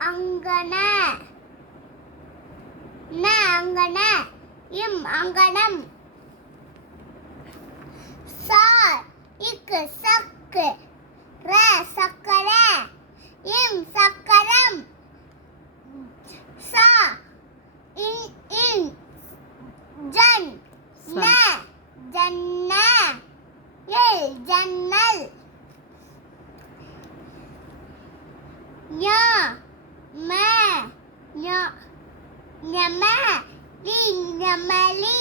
அங்கன ந அங்கன இம் அங்கனம் சா இக்கு சக்கு ர சக்கர இம் சக்கரம் சா இன் இன் ஜன் ந ஜன்ன எல் ஜன்னல் யா ம ஞ ஞம லி ஞமலி